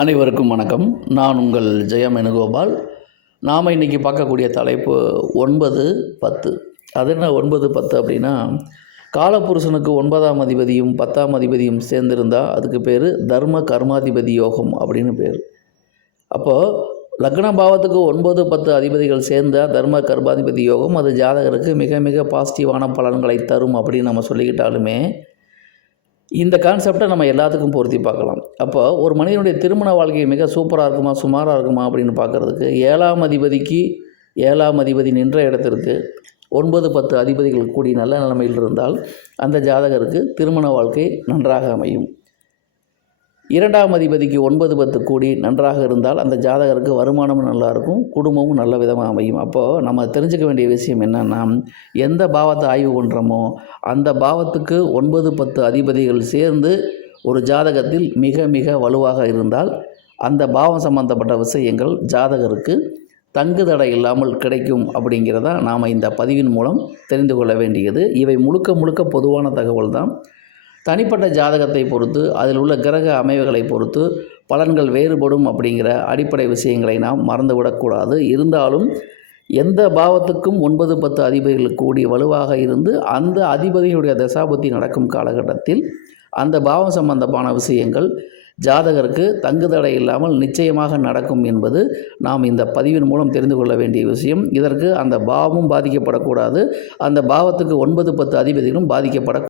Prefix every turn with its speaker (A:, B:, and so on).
A: அனைவருக்கும் வணக்கம். நான் உங்கள் ஜெயம் மெனுகோபால். நாம் இன்றைக்கி பார்க்கக்கூடிய தலைப்பு ஒன்பது பத்து. அது என்ன ஒன்பது பத்து அப்படின்னா காலபுருஷனுக்கு ஒன்பதாம் அதிபதியும் பத்தாம் அதிபதியும் சேர்ந்திருந்தால் அதுக்கு பேர் தர்ம கர்மாதிபதி யோகம் அப்படின்னு பேர். அப்போது லக்ன பாவத்துக்கு ஒன்பது பத்து அதிபதிகள் சேர்ந்தால் தர்ம கர்மாதிபதி யோகம் அது ஜாதகருக்கு மிக மிக பாசிட்டிவான பலன்களை தரும் அப்படின்னு நம்ம சொல்லிக்கிட்டாலுமே இந்த கான்செப்டை நம்ம எல்லாத்துக்கும் பொருத்தி பார்க்கலாம். அப்போ ஒரு மனிதனுடைய திருமண வாழ்க்கை மிக சூப்பராக இருக்குமா சுமாராக இருக்குமா அப்படின்னு பார்க்குறதுக்கு ஏழாம் அதிபதிக்கு ஏழாம் அதிபதி நின்ற இடத்திற்கு ஒன்பது பத்து அதிபதிகள் கூடி நல்ல நிலைமையில் இருந்தால் அந்த ஜாதகருக்கு திருமண வாழ்க்கை நன்றாக அமையும். இரண்டாம் அதிபதிக்கு ஒன்பது பத்து கூடி நன்றாக இருந்தால் அந்த ஜாதகருக்கு வருமானமும் நல்லாயிருக்கும் குடும்பமும் நல்ல விதமாக அமையும். அப்போது நம்ம தெரிஞ்சுக்க வேண்டிய விஷயம் என்னென்னா எந்த பாவத்தை ஆய்வு பண்ணுறோமோ அந்த பாவத்துக்கு ஒன்பது பத்து அதிபதிகள் சேர்ந்து ஒரு ஜாதகத்தில் மிக மிக வலுவாக இருந்தால் அந்த பாவம் சம்பந்தப்பட்ட விஷயங்கள் ஜாதகருக்கு தங்கு தடை இல்லாமல் கிடைக்கும் அப்படிங்கிறதா நாம் இந்த பதிவின் மூலம் தெரிந்து கொள்ள வேண்டியது. இவை முழுக்க முழுக்க பொதுவான தகவல் தான் தனிப்பட்ட ஜாதகத்தை பொறுத்து அதில் உள்ள கிரக அமைவுகளை பொறுத்து பலன்கள் வேறுபடும் அப்படிங்கிற அடிப்படை விஷயங்களை நாம் மறந்துவிடக்கூடாது இருந்தாலும் எந்த பாவத்துக்கும் ஒன்பது பத்து அதிபதிகள் கூடி வலுவாக இருந்து அந்த அதிபதியுடைய தசாபுத்தி நடக்கும் காலகட்டத்தில் அந்த பாவம் சம்பந்தமான விஷயங்கள் ஜாதகருக்கு தங்குதடை இல்லாமல் நிச்சயமாக நடக்கும் என்பது நாம் இந்த பதிவின் மூலம் தெரிந்து கொள்ள வேண்டிய விஷயம். இதற்கு அந்த பாவமும் பாதிக்கப்படக்கூடாது. அந்த பாவத்துக்கு ஒன்பது பத்து அதிபதிகளும் பாதிக்கப்பட